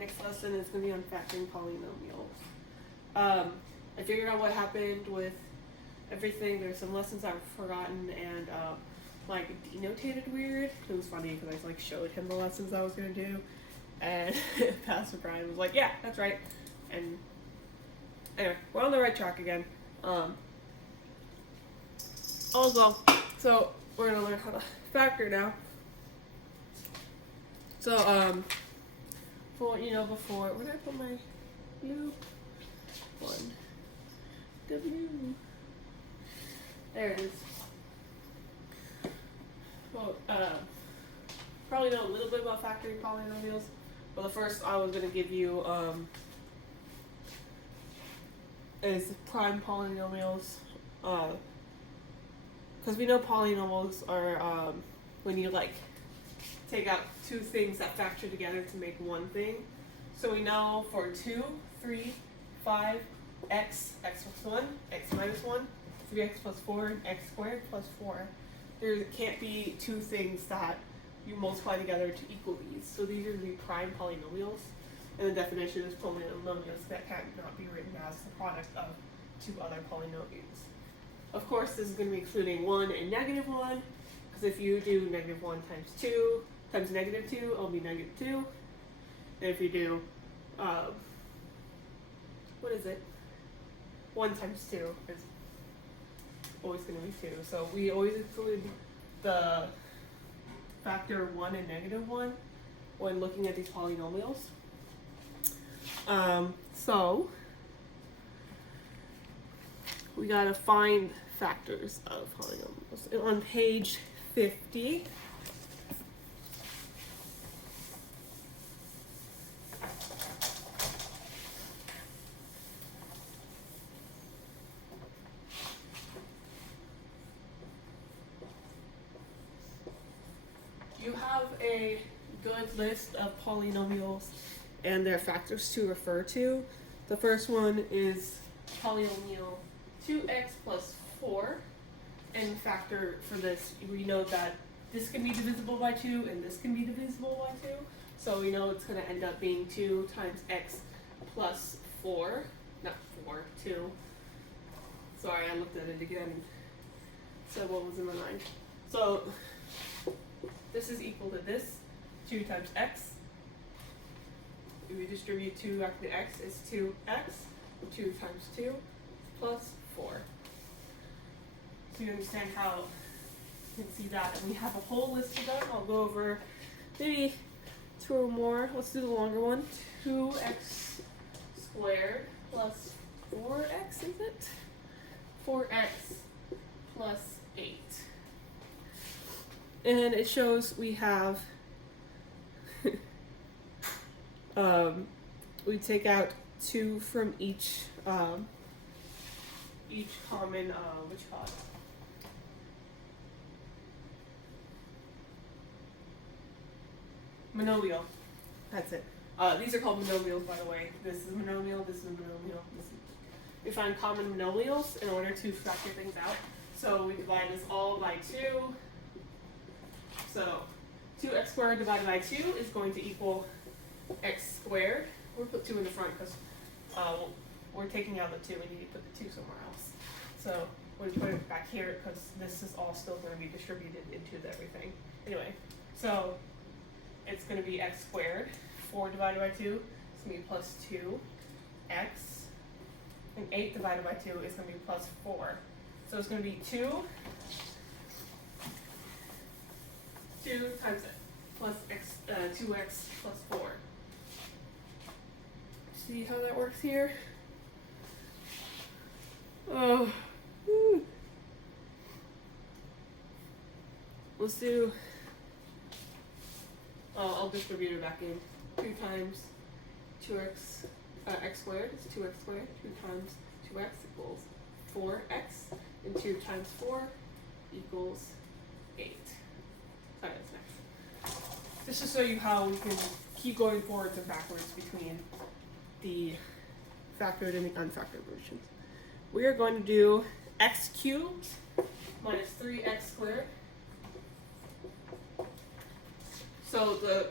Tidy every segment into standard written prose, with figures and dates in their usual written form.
Next lesson is going to be on factoring polynomials. I figured out what happened with everything. There's some lessons I've forgotten and like denotated weird. It was funny because I like showed him the lessons I was going to do, and Pastor Brian was like, "Yeah, that's right." And anyway, we're on the right track again. All's well. So we're going to learn how to factor now. So for before, where did I put my U? One W. There it is. Well, probably know a little bit about factoring polynomials, but the first I was going to give you is prime polynomials, because we know polynomials are when you like take out two things that factor together to make one thing. So we know for 2, 3, 5, x plus 1, x minus 1, 3x plus 4, and x squared plus 4. There can't be two things that you multiply together to equal these. So these are the prime polynomials. And the definition is polynomials that cannot be written as the product of two other polynomials. Of course, this is going to be including 1 and negative 1, because if you do negative 1 times 2 times negative 2, it'll be negative 2. And if you do, what is it? 1 times 2 is always going to be 2. So we always include the factor 1 and negative 1 when looking at these polynomials. So we gotta find factors of polynomials. And on page 50, you have a good list of polynomials and their factors to refer to. The first one is polynomial 2x plus 4, and factor for this, we know that this can be divisible by 2 and this can be divisible by 2. So we know it's going to end up being 2 times x plus 4, not 4, 2. Sorry, I looked at it again and said what was in my mind. So this is equal to this, 2 times x. If we distribute 2 back to x, it's 2x. 2 times 2 plus 4. So you understand how you can see that. And we have a whole list of them. I'll go over maybe 2 or more. Let's do the longer one. 2x squared plus 4x, is it? 4x plus 8. And it shows we have we take out 2 from each common what you call it? Monomial. That's it. These are called monomials, by the way. This is a monomial, this is a monomial, this is. We find common monomials in order to factor things out. So we divide this all by 2. So 2x squared divided by 2 is going to equal x squared. We'll put 2 in the front because we're taking out the 2. We need to put the 2 somewhere else. So we put it back here because this is all still going to be distributed into everything. Anyway, so it's going to be x squared. 4 divided by 2 is going to be plus 2x. And 8 divided by 2 is going to be plus 4. So it's going to be 2 times plus x, 2x plus 4. See how that works here? Oh, let's do, I'll distribute it back in. 2 times 2x, x squared is 2x squared. 2 times 2x equals 4x. And 2 times 4 equals 8. Sorry, that's next. Just to show you how we can keep going forwards and backwards between the factored and the unfactored versions. We are going to do x cubed minus 3x squared So the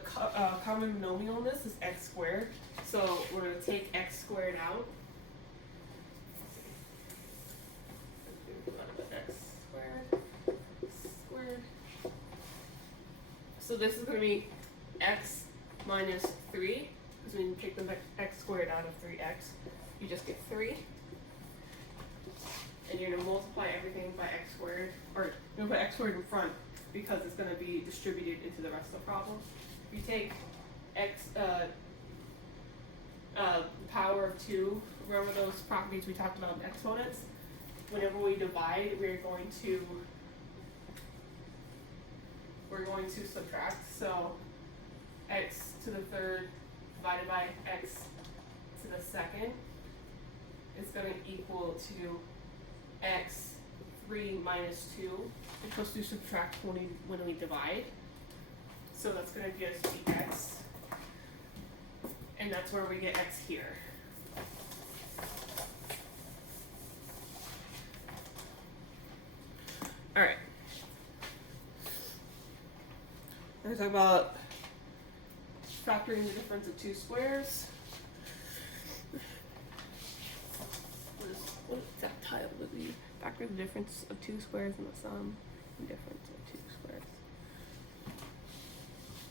common monomial in this is x squared. So we're going to take x squared out. X squared. So this is going to be x minus 3. Because when you take the x squared out of 3x, you just get 3. And you're going to multiply everything by x squared, or you're going to put x squared in front because it's going to be distributed into the rest of the problem. If you take x, power of 2, remember those properties we talked about in exponents? Whenever we divide, we're going to subtract. So x to the third divided by x to the second is going to equal to x 3 minus 2. We're supposed to subtract when we divide. So that's going to just be x. And that's where we get x here. Alright. We're going to talk about factoring the difference of two squares. What is that title to be? Factor the difference of two squares and the sum and difference of two squares.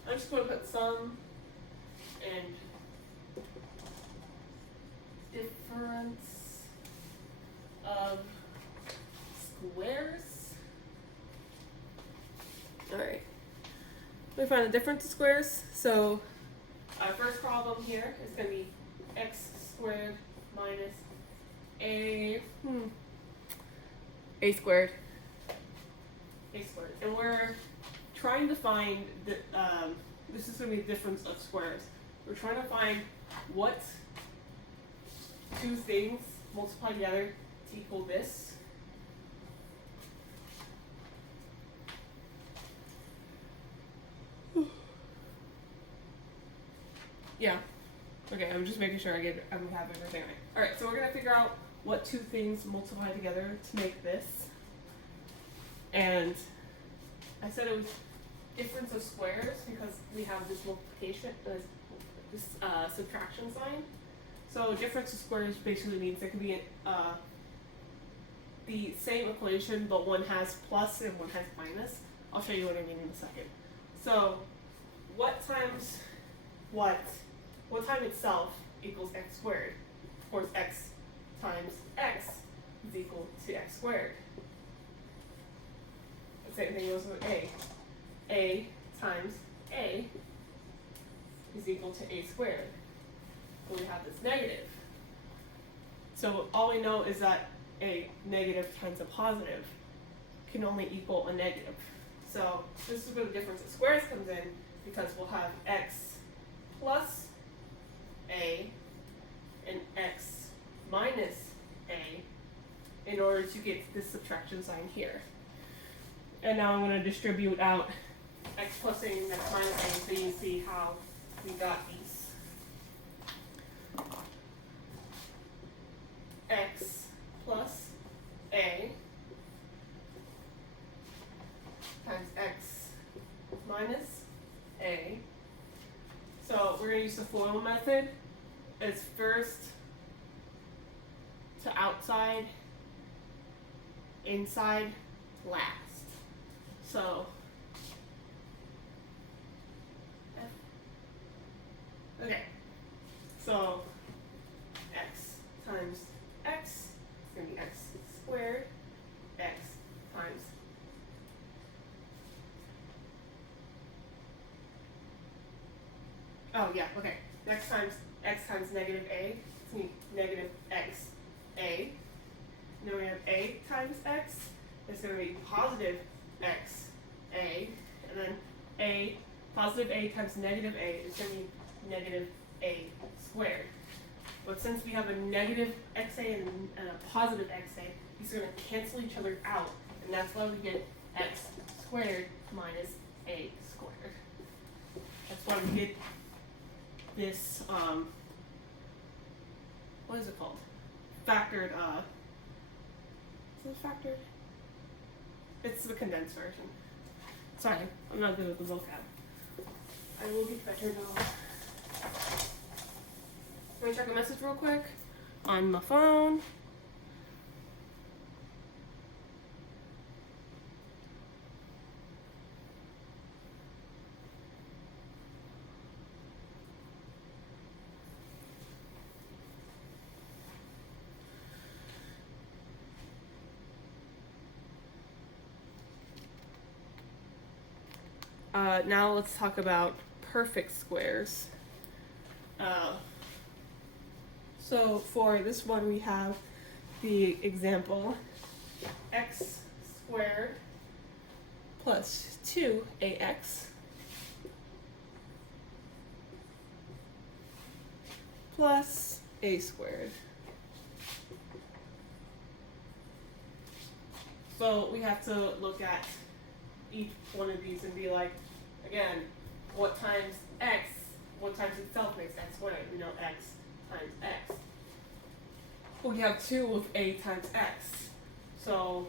I'm just going to put sum and difference of squares. Alright. We find the difference of squares. So our first problem here is going to be x squared minus a squared. A squared. And we're trying to find the this is going to be the difference of squares. We're trying to find what two things multiply together to equal this. Yeah. Okay, I'm just making sure I have everything right. Alright, so we're gonna figure out what two things multiply together to make this. And I said it was difference of squares because we have this multiplication, this subtraction sign. So difference of squares basically means there could be the same equation, but one has plus and one has minus. I'll show you what I mean in a second. So what times what time itself equals x squared? Of course, x times x is equal to x squared. The same thing goes with a. A times a is equal to a squared. So we have this negative. So all we know is that a negative times a positive can only equal a negative. So this is where the difference of squares comes in, because we'll have x plus a and x minus a in order to get this subtraction sign here. And now I'm going to distribute out x plus a and x minus a so you can see how we got these. X plus a times x minus a. So we're going to use the FOIL method. It's first to outside, inside, last. So okay, so x times x is going to be x squared, x times x times negative a, it's going to be negative x a. Then we have a times x, it's going to be positive x a, and then a, positive a times negative a is going to be negative a squared. But since we have a negative xa and a positive xa, these are going to cancel each other out, and that's why we get x squared minus a squared. That's why we get this, what is it called? Factored, is it factored? It's the condensed version. Sorry, I'm not good with the vocab. I will get better now. Let me check a message real quick on my phone. Now let's talk about perfect squares. So for this one we have the example x squared plus 2ax plus a squared. So we have to look at each one of these and be like, again, what times itself makes x squared? We know x times x. We have 2 with a times x. So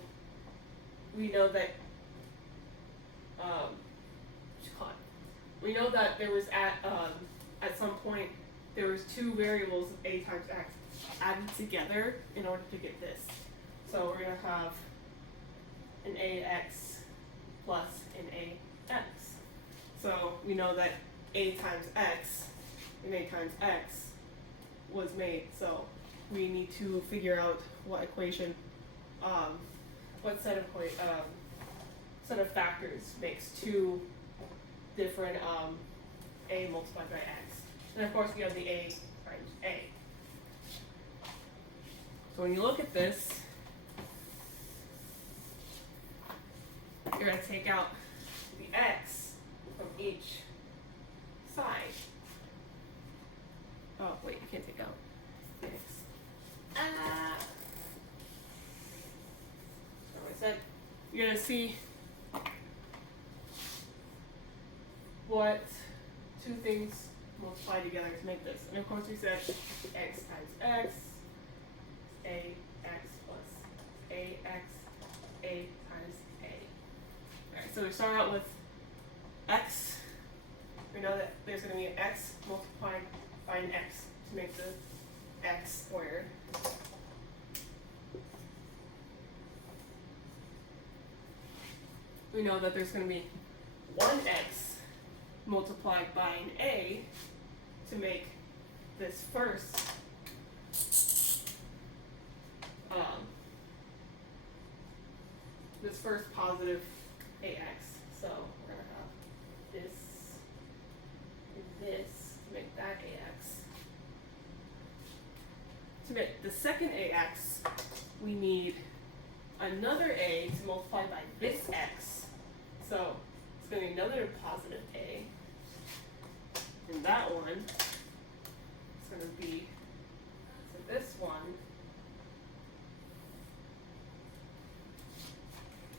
we know that we know that there was at some point there was 2 variables of a times x added together in order to get this. So we're gonna have an ax plus an ax. So we know that a times x and a times x was made. So we need to figure out what equation, what set of factors makes 2 different a multiplied by x. And of course we have the a times a. So when you look at this, you're going to take out the x from each side. Oh, wait, you can't take out the x. So I said, you're going to see what 2 things multiply together to make this. And of course we said x times x, ax plus ax, a times a. Alright, so we start out with x. We know that there's going to be an x multiplied by an x to make the x squared. We know that there's going to be 1x multiplied by an a to make this first positive ax. So we're going to have this and this to make that ax. To make the second ax, we need another a to multiply by this x. So it's going to be another positive a. And that one is going to be, so this one.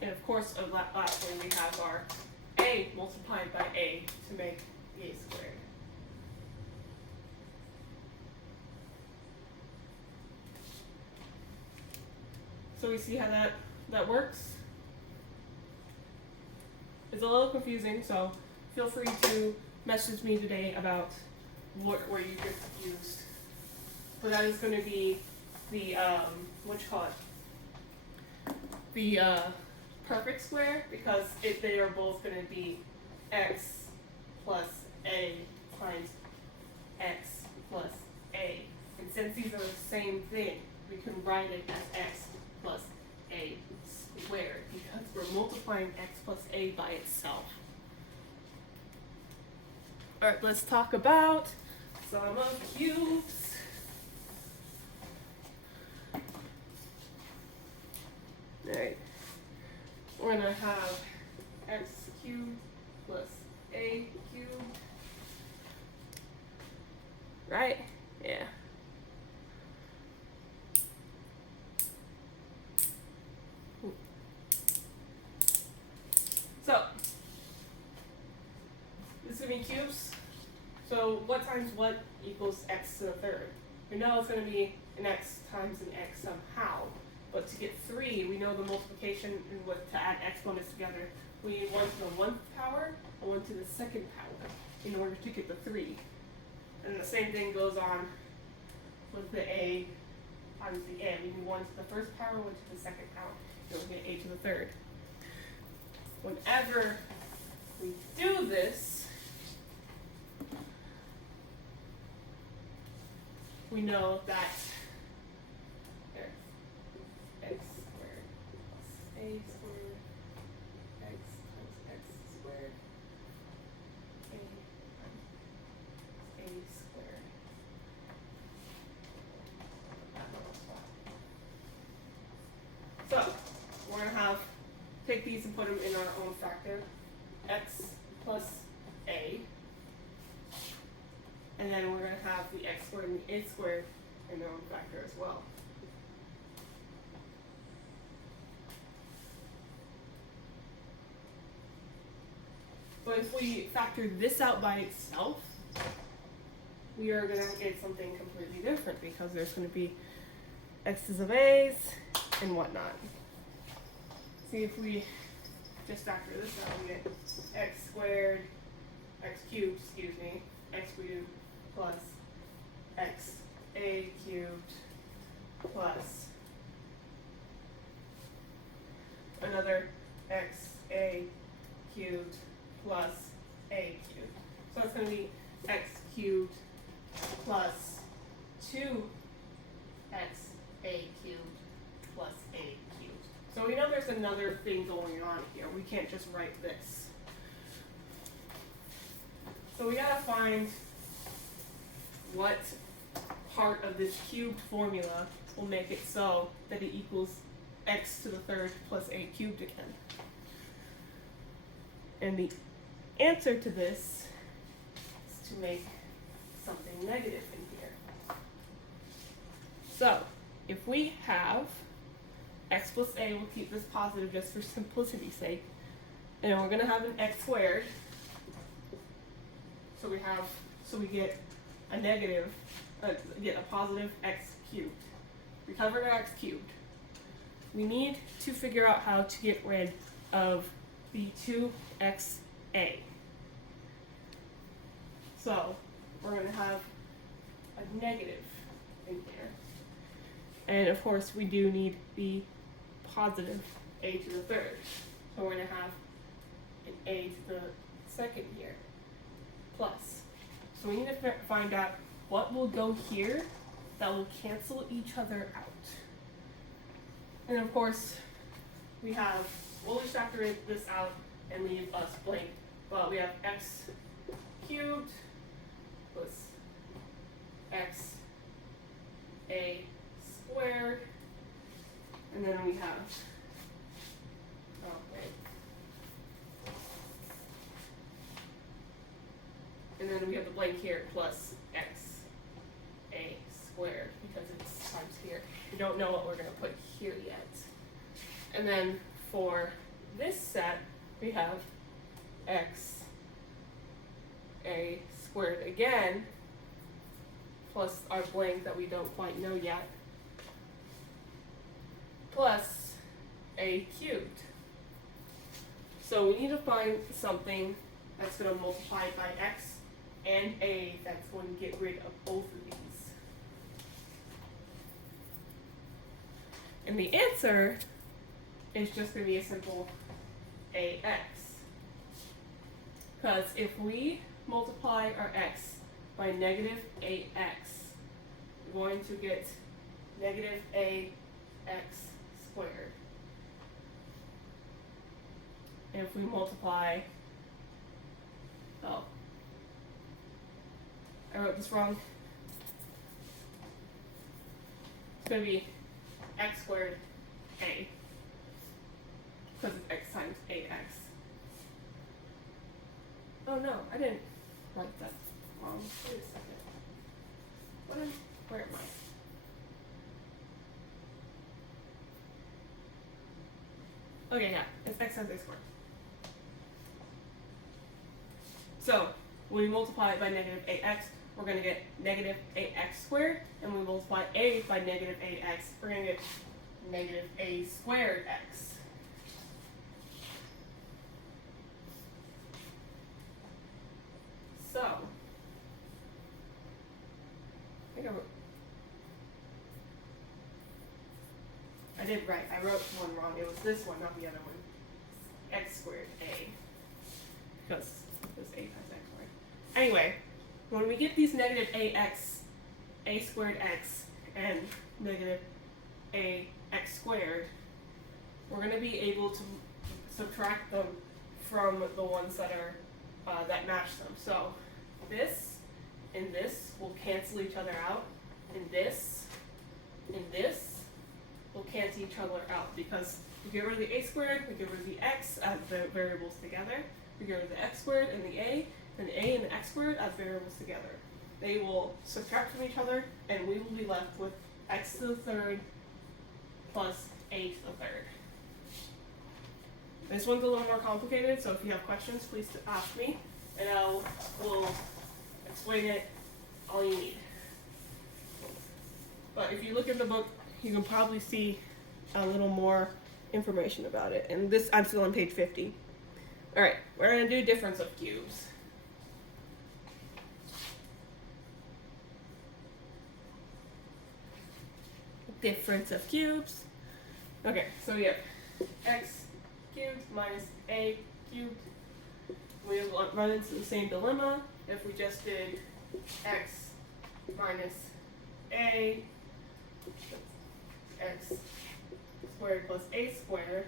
And of course, lastly, we have our a multiplied by a to make the a squared. So we see how that works. It's a little confusing, so feel free to message me today about where you get confused. But that is going to be the the perfect square, because they are both going to be x plus a times x plus a. And since these are the same thing, we can write it as x plus a squared, because we're multiplying x plus a by itself. Alright, let's talk about sum of cubes. Alright, we're going to have x cubed plus a cubed, right? Yeah. So, this is going to be cubes. So what times what equals x to the third? We know it's going to be an x times an x somehow. But to get 3, we know the multiplication to add exponents together. We need 1 to the 1th power and 1 to the 2nd power. in order to get the 3. And the same thing goes on with the a times the n. We do 1 to the first power, 1 to the second power. Then we get a to the third. Whenever we do this, we know that there's x squared plus a squared, x times x squared, a times a squared. So we're going to take these and put them in our own factor, x plus a, and then we're going to have the x squared and the a squared in their own factor as well. But if we factor this out by itself, we are going to get something completely different because there's going to be x's of a's and whatnot. See, if we just factor this out, we get x squared, x cubed, x cubed plus x a cubed plus another x a cubed plus a cubed. So it's going to be x cubed plus 2x a cubed plus a cubed. So we know there's another thing going on here. We can't just write this. So we gotta find what part of this cubed formula will make it so that it equals x to the third plus a cubed again. And the answer to this is to make something negative in here. So if we have x plus a, we'll keep this positive just for simplicity's sake, and then we're going to have an x squared. So we get a negative, get a positive x cubed. We covered our x cubed. We need to figure out how to get rid of the 2xa. So we're going to have a negative in here. And of course we do need the positive a to the third. So we're going to have an a to the second here, plus. So we need to find out what will go here that will cancel each other out. And of course, we'll just factor this out and leave us blank. But we have x cubed plus x a squared, and then we have, and then we have the blank here plus x a squared because it's times here. We don't know what we're going to put here yet. And then for this set, we have x a squared again plus our blank that we don't quite know yet, plus a cubed. So we need to find something that's going to multiply by x and a that's going to get rid of both of these. And the answer is just going to be a simple ax. Because if we multiply our x by negative ax, we're going to get negative ax squared. And if we multiply, I wrote this wrong. It's going to be x squared a, because it's x times ax. Oh no, I didn't write that wrong. Wait a second. Where am I? Okay, yeah, it's x times a squared. So when we multiply it by negative ax, we're going to get negative ax squared, and when we multiply a by negative ax, we're going to get negative a squared x. So So, I think I did right. I wrote one wrong. It was this one, not the other one. X squared A. Because this A times X squared. Anyway, when we get these negative AX, A squared X, and negative AX squared, we're going to be able to subtract them from the ones that are that match them. So this and this will cancel each other out, and this will cancel each other out because we get rid of the A squared, we get rid of the X as the variables together, we get rid of the X squared and the A and the X squared as variables together. They will subtract from each other, and we will be left with X to the third plus A to the third. This one's a little more complicated, so if you have questions, please ask me, and we'll explain it all you need. But if you look at the book, you can probably see a little more information about it. And this, I'm still on page 50. All right, we're going to do difference of cubes. Difference of cubes. Okay, so we have x cubed minus a cubed. We run into the same dilemma if we just did x minus a, x squared plus a squared,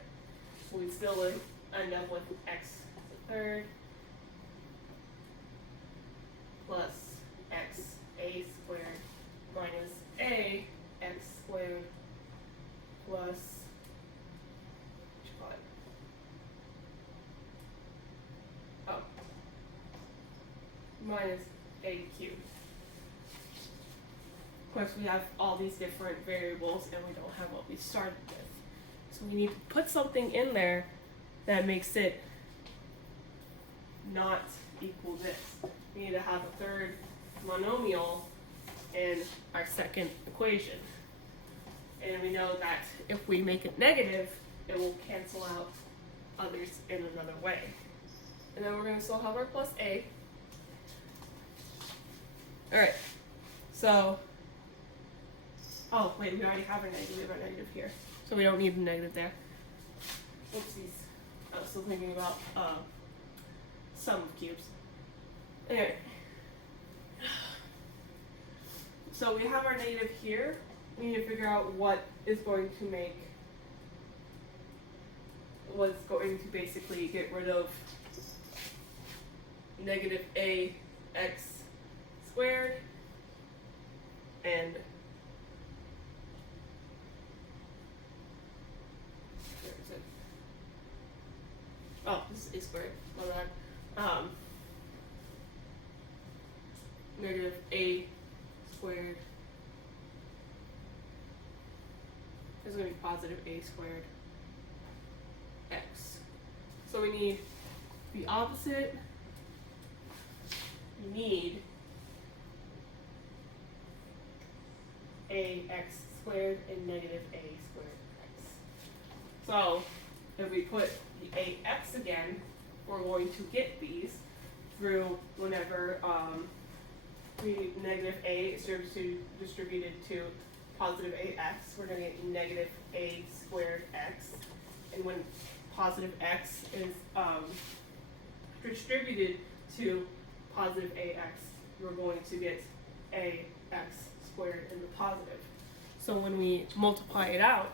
we still would end up with x to the third plus x a squared minus a x squared plus, minus a cubed. Of course, we have all these different variables and we don't have what we started with. So we need to put something in there that makes it not equal this. We need to have a third monomial in our second equation. And we know that if we make it negative, it will cancel out others in another way. And then we're going to still have our plus a. Alright, so, oh wait, we already have our negative, we have our negative here. So we don't need the negative there. Oopsies. I was still thinking about sum of cubes. Anyway. So we have our negative here. We need to figure out what's going to basically get rid of negative ax squared and where is it? Oh, this is a squared. My bad. Negative a squared is going to be positive a squared x. So we need the opposite. We need ax squared and negative a squared x. So if we put the ax again, we're going to get these through whenever negative a is distributed to positive ax, we're going to get negative a squared x. And when positive x is distributed to positive ax, we're going to get ax squared in the positive. So when we multiply it out,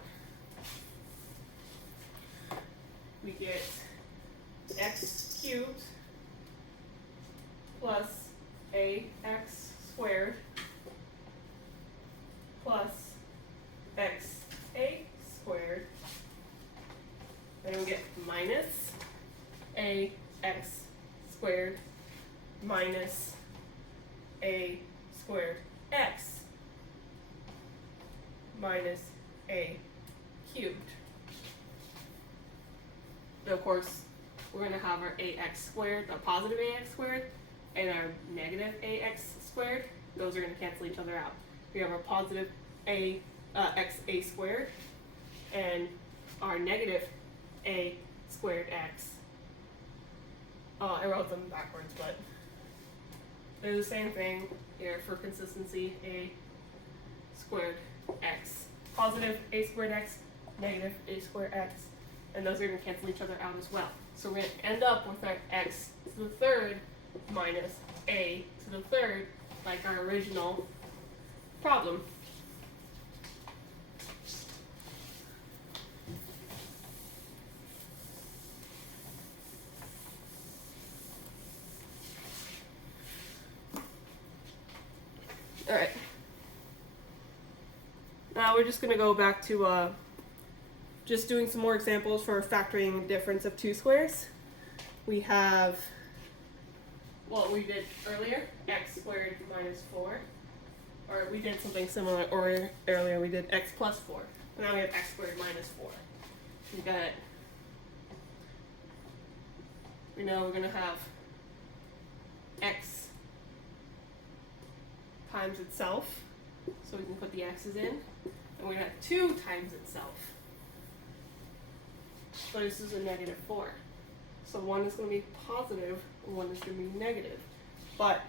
we get x cubed plus ax squared plus x a squared, and we get minus ax squared minus a squared x minus a cubed. And of course, we're going to have our ax squared, our positive ax squared, and our negative ax squared. Those are going to cancel each other out. We have our positive x a squared and our negative a squared x. I wrote them backwards, but They're the same thing here for consistency, a squared x. Positive a squared x, negative a squared x, and those are going to cancel each other out as well. So we're going to end up with our x to the third minus a to the third, like our original problem. Alright. Now we're just going to go back to just doing some more examples for factoring difference of two squares. We have what we did earlier, x squared minus 4. Or we did something similar, or earlier we did x plus 4. And now we have x squared minus 4. We know we're going to have x times itself, so we can put the x's in, and we're going to have 2 times itself. But this is a negative 4. So one is going to be positive, and one is going to be negative. But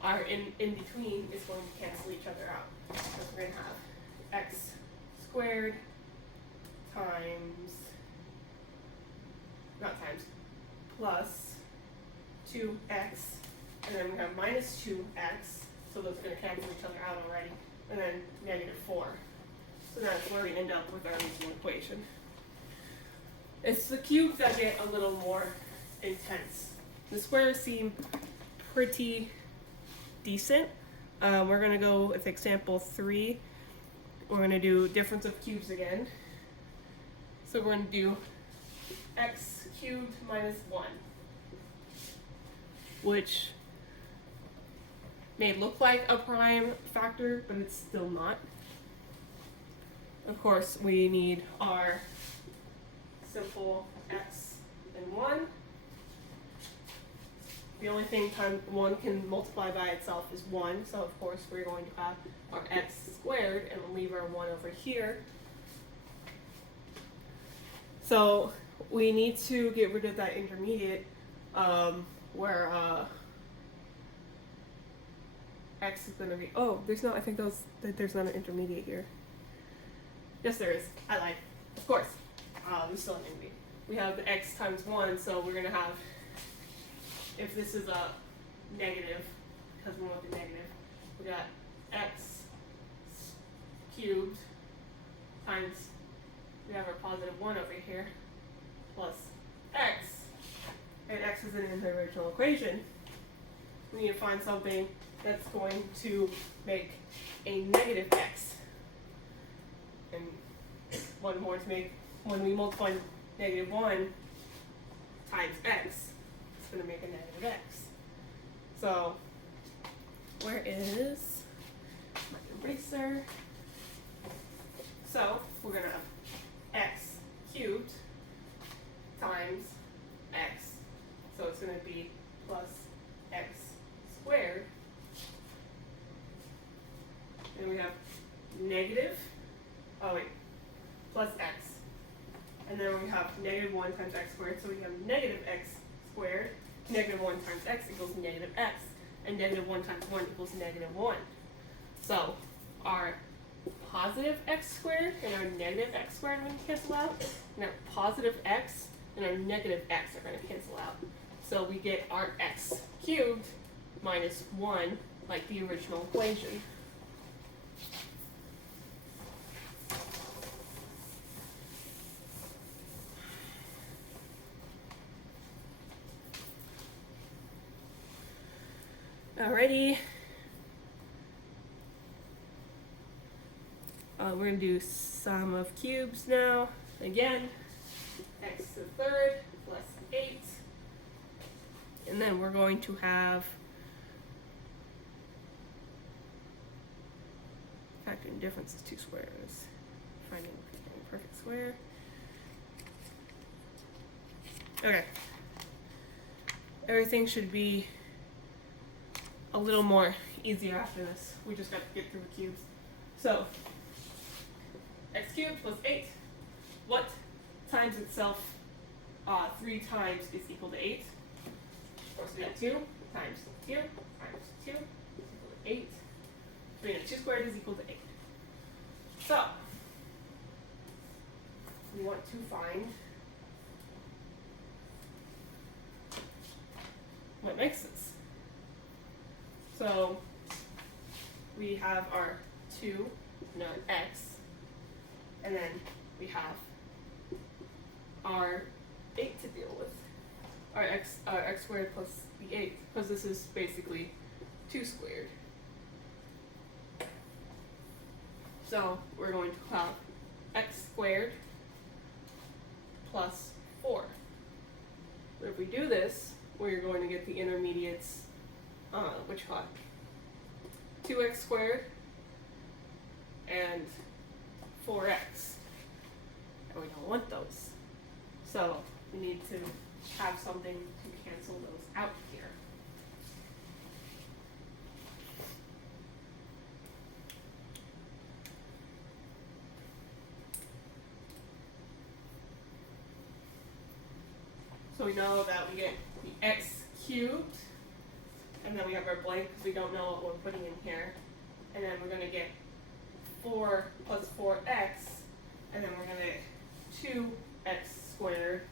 our in between is going to cancel each other out. So we're going to have x squared times, not times, plus 2x, and then we have minus 2x, so those are going to cancel each other out already, and then negative 4. So that's where we end up with our original equation. It's the cubes that get a little more intense. The squares seem pretty decent. We're going to go with example 3. We're going to do difference of cubes again. So we're going to do x cubed minus 1, which may look like a prime factor, but it's still not. Of course, we need our simple x and 1. The only thing time 1 can multiply by itself is 1, so of course we're going to have our x squared and we'll leave our 1 over here. So we need to get rid of that intermediate where x is going to be, oh, there's not, I think there's not an intermediate here. Yes, there is. I lied. Of course. There's still an intermediate. We have the x times 1, so we're going to have, if this is a negative, because we want the negative, we got x cubed times, we have our positive 1 over here, plus x, and x isn't in the original equation. We need to find something that's going to make a negative x. And one more to make, when we multiply negative 1 times x, it's going to make a negative x. So, where is my eraser? So, we're going to have x cubed times x. So it's going to be plus x squared. And we have negative, plus x. And then we have negative 1 times x squared, so we have negative x squared. Negative 1 times x equals negative x. And negative 1 times 1 equals negative 1. So our positive x squared and our negative x squared are going to cancel out. And our positive x and our negative x are going to cancel out. So we get our x cubed minus 1, like the original equation. Alrighty. We're going to do sum of cubes now. Again, x to the third plus 8. And then we're going to have factoring difference is 2 squares. Finding a perfect square. Okay. Everything should be a little more easier after this. We just got to get through the cubes. So, x cubed plus 8. What times itself 3 times is equal to 8? Of course, we got 2. times 2 times 2 is equal to 8. So we know 2 squared is equal to 8. So we want to find what makes this. So we have our 2 and our x, and then we have our 8 to deal with. Our x squared plus the 8, because this is basically 2 squared. So we're going to have x squared plus 4. But if we do this, we're going to get the intermediates, which are 2x squared and 4x. And we don't want those. So we need to have something to cancel those out here. So we know that we get the x cubed, and then we have our blank because we don't know what we're putting in here. And then we're going to get 4 plus 4x, and then we're going to get 2x squared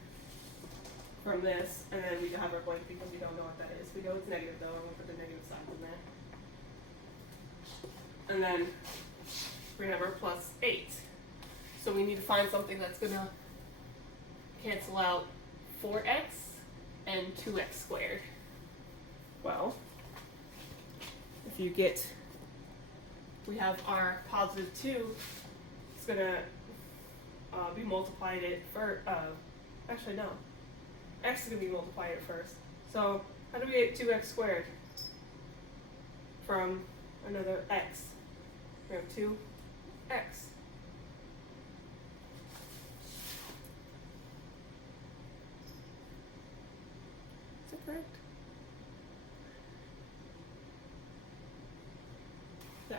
from this, and then we have our blank because we don't know what that is. We know it's negative though, and we'll put the negative signs in there. And then we have our plus 8. So we need to find something that's going to cancel out 4x and 2x squared. Well, if you get, we have our positive 2, it's going to be multiplied it for, actually no, x is going to be multiplied at first. So how do we get 2x squared from another x? We have 2x. Is that correct? Yeah.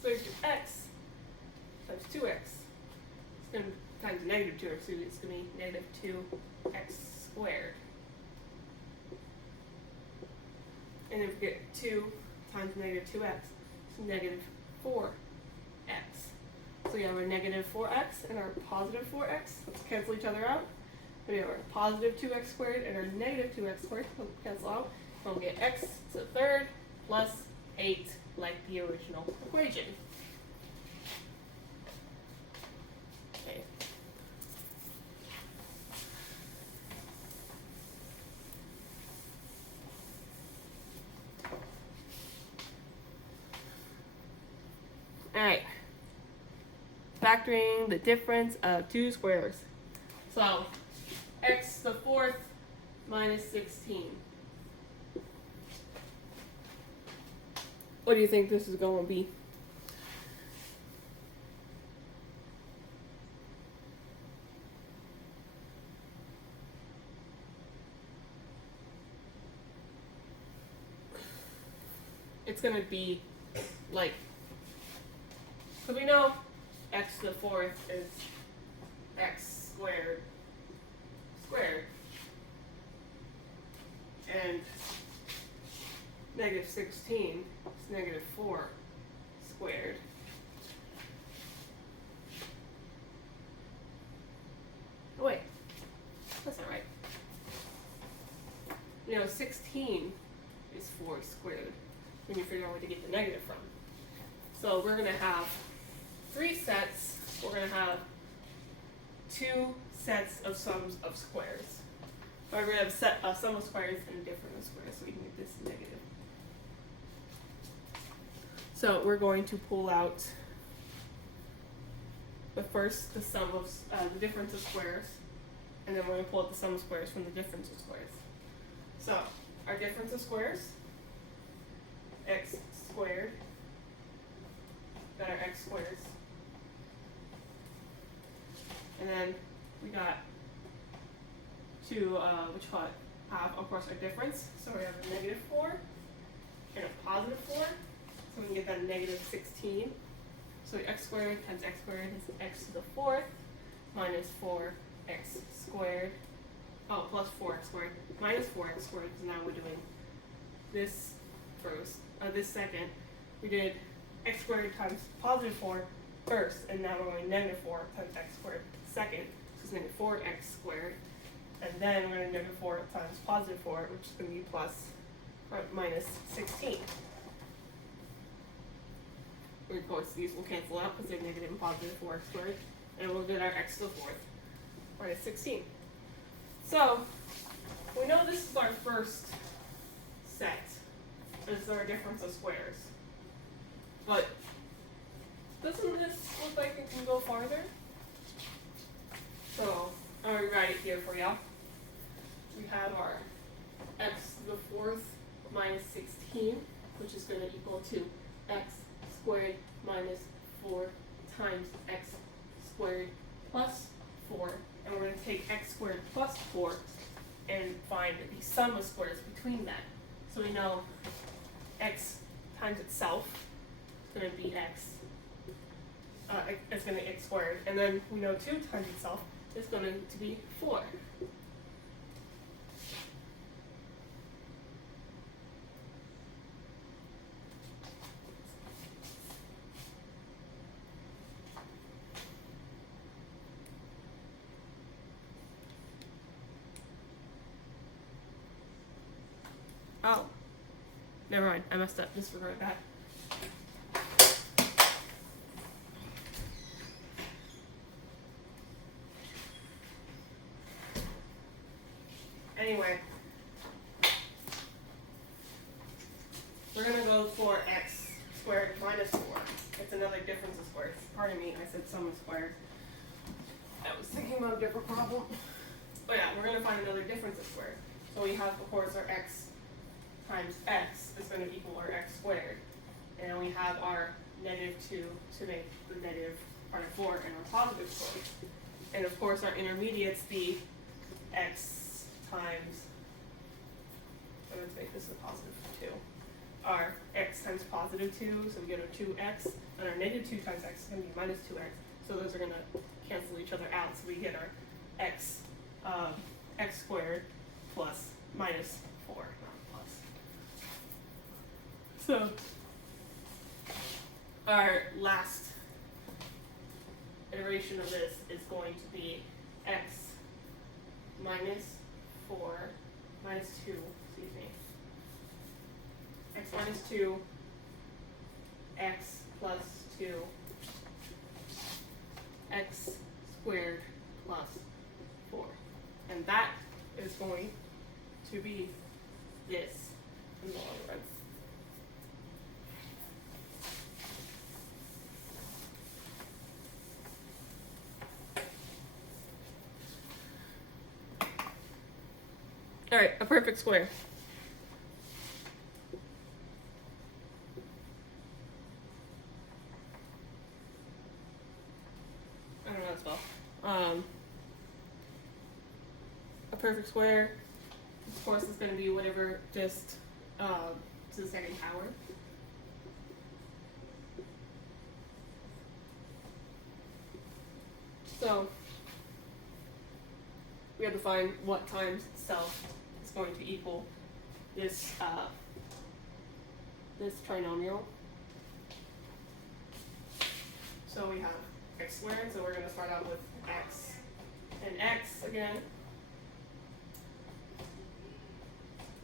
So if you x times 2x, it's going to times negative 2x, so it's going to be negative 2x squared. And if we get 2 times negative 2x, it's negative 4x. So we have our negative 4x and our positive 4x. Let's cancel each other out. We have our positive 2x squared and our negative 2x squared. We'll cancel out. And we'll get x to the third plus 8 like the original equation. Okay. Alright. Factoring the difference of 2 squares. So x to the fourth minus 16. What do you think this is going to be? It's going to be like, so we know x to the fourth is x squared squared, and negative 16 is negative 4 squared. Oh wait, that's not right. You know, 16 is 4 squared when you figure out where to get the negative from. So we're going to have 3 sets. We're going to have 2 sets of sums of squares. So we're going to have a sum of squares and a difference of squares, so we can get this negative. So we're going to pull out the sum of the difference of squares, and then we're going to pull out the sum of squares from the difference of squares. So our difference of squares, x squared, got our x squares, and then we got to have, of course, our difference. So we have a negative 4 and a positive 4. So we can get that negative 16. So x squared times x squared is x to the fourth minus 4x squared oh, plus 4x squared minus 4x squared, because now we're doing this first, this second. We did x squared times positive 4 first, and now we're going negative 4 times x squared second, so it's negative 4x squared. And then we're going to negative 4 times positive 4, which is going to be plus or minus 16. Of course, these will cancel out because they're negative and positive 4x squared. And we'll get our x to the fourth, minus 16. So, we know this is our first set. This is our difference of squares. But, doesn't this look like it can go farther? So, I'm going to write it here for y'all. We have our x to the fourth minus 16, which is going to equal to x squared minus 4 times x squared plus 4. And we're going to take x squared plus 4 and find the sum of squares between that. So we know x times itself is going to be x. It's going to be x squared. And then we know 2 times itself is going to be 4. Oh, never mind. I messed up. Disregard that. Anyway, we're going to go for x squared minus 4. It's another difference of squares. Pardon me, I said sum of squares. I was thinking about a different problem. But yeah, we're going to find another difference of squares. So we have, of course, our x times x is going to equal our x squared. And we have our negative 2 to make the negative part of 4 and our positive squared. And of course our intermediates, the x times, let's make this a positive 2. Our x times positive 2, so we get our 2x, and our negative 2 times x is going to be minus 2x. So those are going to cancel each other out, so we get our x, x squared plus minus 4. So, our last iteration of this is going to be x minus 4, minus 2, excuse me, x minus 2, x plus 2, x squared plus 4. And that is going to be this in the long run. Alright, a perfect square. I don't know how to spell. A perfect square, of course, is going to be whatever just to the second power. So, we have to find what times itself is going to equal this this trinomial. So we have x squared, so we're going to start out with x and x again.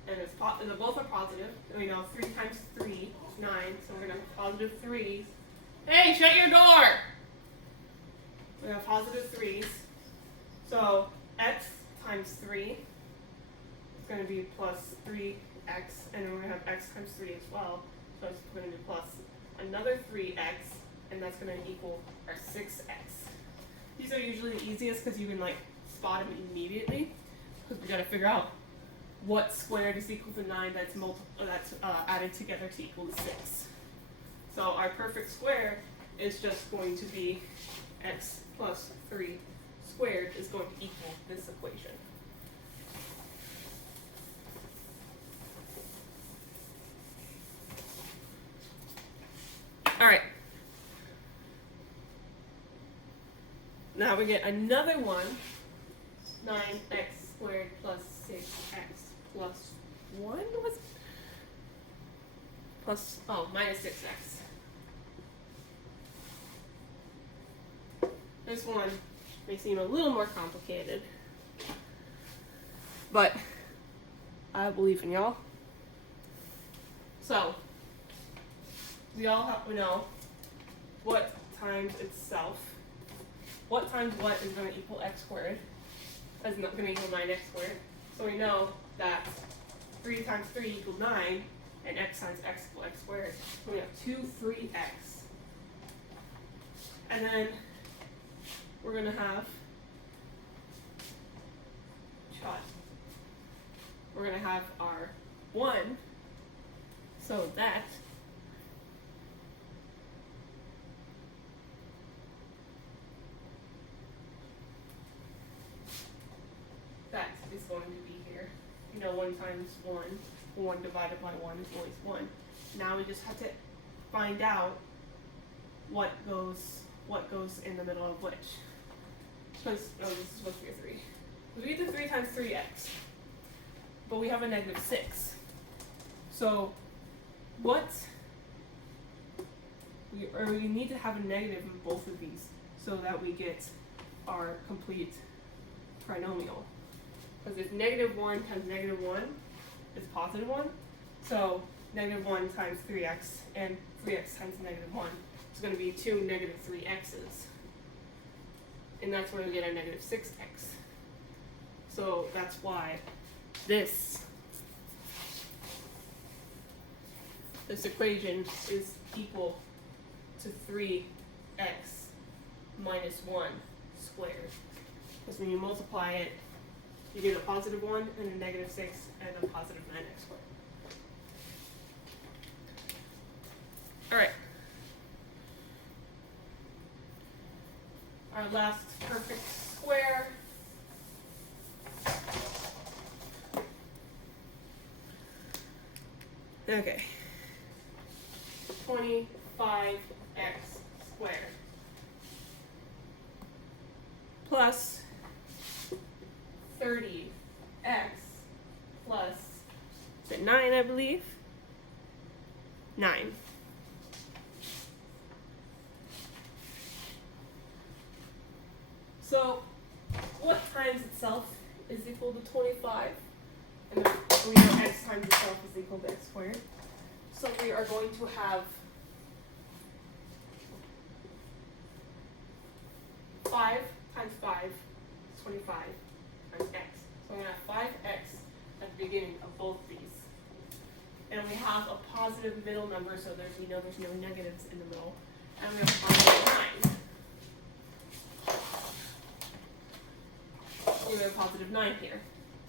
And they're both are positive. And we know 3 times 3 is 9, so we're going to have positive 3s. Hey, shut your door! We have positive 3s. So x times 3 is going to be plus 3x, and then we're going to have x times 3 as well. So it's going to be plus another 3x, and that's going to equal our 6x. These are usually the easiest because you can like spot them immediately, because we got to figure out what squared is equal to 9 that's added together to equal to 6. So our perfect square is just going to be x plus 3 squared is going to equal this equation. Alright. Now we get another one, 9x squared plus 6x plus 1 was plus, oh, minus 6x. This one may seem a little more complicated, but I believe in y'all. So, we all have to know what times itself. What times what is going to equal x squared? Is not going to equal 9x squared. So we know that 3 times 3 equals 9, and x times x equals x squared. So we have 2 3x. And then we're going to have we're going to have our 1, so that is going to be here. You know, 1 times 1, 1 divided by 1 is always 1. Now we just have to find out what goes in the middle of which. Because, oh, this is supposed to be a 3. We get the 3 times 3x, but we have a negative 6. So, we need to have a negative in both of these so that we get our complete trinomial. Because if negative 1 times negative 1 is positive 1, so negative 1 times 3x and 3x times negative 1 is going to be 2 negative 3x's. And that's where we get our negative 6x. So that's why this equation is equal to 3x minus 1 squared. Because when you multiply it, you get a positive 1 and a negative 6 and a positive 9x squared. Alright. Our last perfect square. Okay. 25x squared plus 30x plus, is it 9, I believe? 9. So, what times itself is equal to 25? And then we know x times itself is equal to x squared. So we are going to have 5 times 5 is 25 times x. So I'm going to have 5x at the beginning of both these. And we have a positive middle number, so we know there's no negatives in the middle. And we have a positive 9. We have a positive 9 here.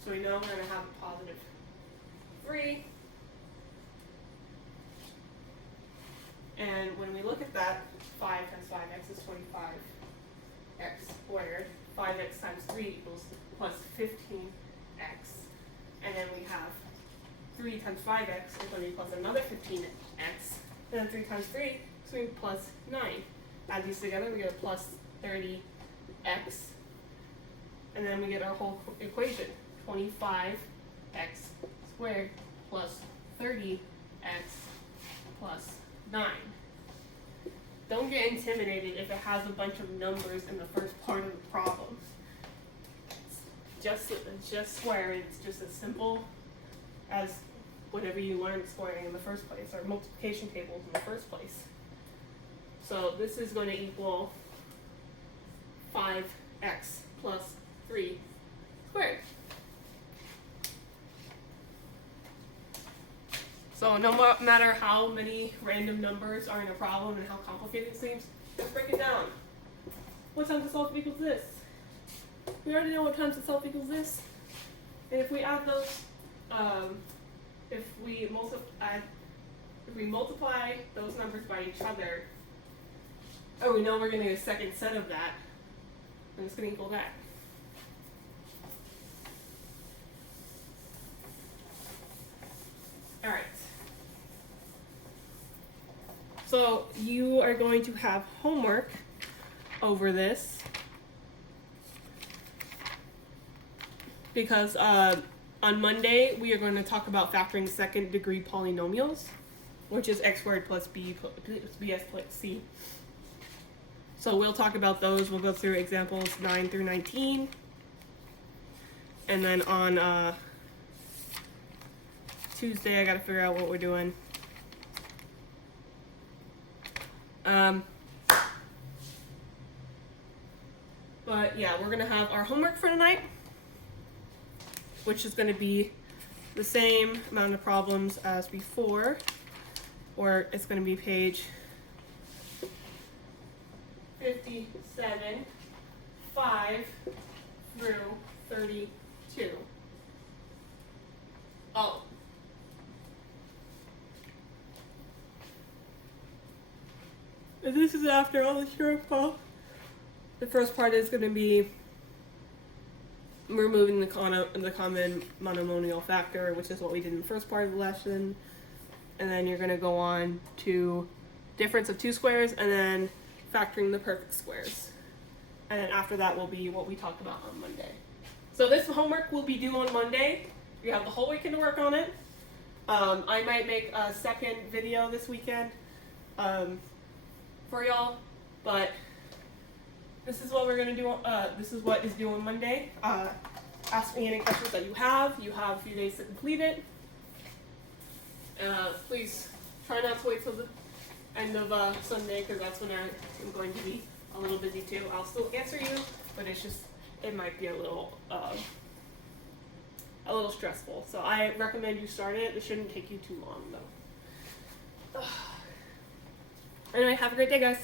So we know we're going to have a positive 3. And when we look at that, 5 times 5x is 25x squared. 5x times 3 equals plus 15x. And then we have 3 times 5x is going to be plus another 15x. And then 3 times 3 is going to be plus 9. Add these together, we get a plus 30x. And then we get our whole equation, 25x squared plus 30x plus 9. Don't get intimidated if it has a bunch of numbers in the first part of the problem. It's just squaring. It's just as simple as whatever you learned squaring in the first place, or multiplication tables in the first place. So this is going to equal 5x plus 3 squared. So no matter how many random numbers are in a problem and how complicated it seems, let's break it down. What times itself equals this? We already know what times itself equals this. And if we add those, if we multiply those numbers by each other, oh, we know we're going to get a second set of that, and it's going to equal that. All right. So you are going to have homework over this because on Monday we are going to talk about factoring second degree polynomials, which is x squared plus bs plus c. So we'll talk about those. We'll go through examples 9 through 19. And then on Tuesday, I gotta figure out what we're doing. But yeah, we're gonna have our homework for tonight, which is gonna be the same amount of problems as before, or it's gonna be page 57, 5 through 32. Oh. And this is after all the shortfall. The first part is going to be removing the common monomial factor, which is what we did in the first part of the lesson. And then you're going to go on to difference of two squares and then factoring the perfect squares. And then after that will be what we talked about on Monday. So this homework will be due on Monday. You have the whole weekend to work on it. I might make a second video this weekend for y'all, but this is what we're going to do. This is what is due on Monday. Ask me any questions that you have. You have a few days to complete it. Please try not to wait till the end of Sunday, because that's when I'm going to be a little busy too. I'll still answer you, but it might be a little stressful. So I recommend you start it. It shouldn't take you too long though. Anyway, have a great day, guys.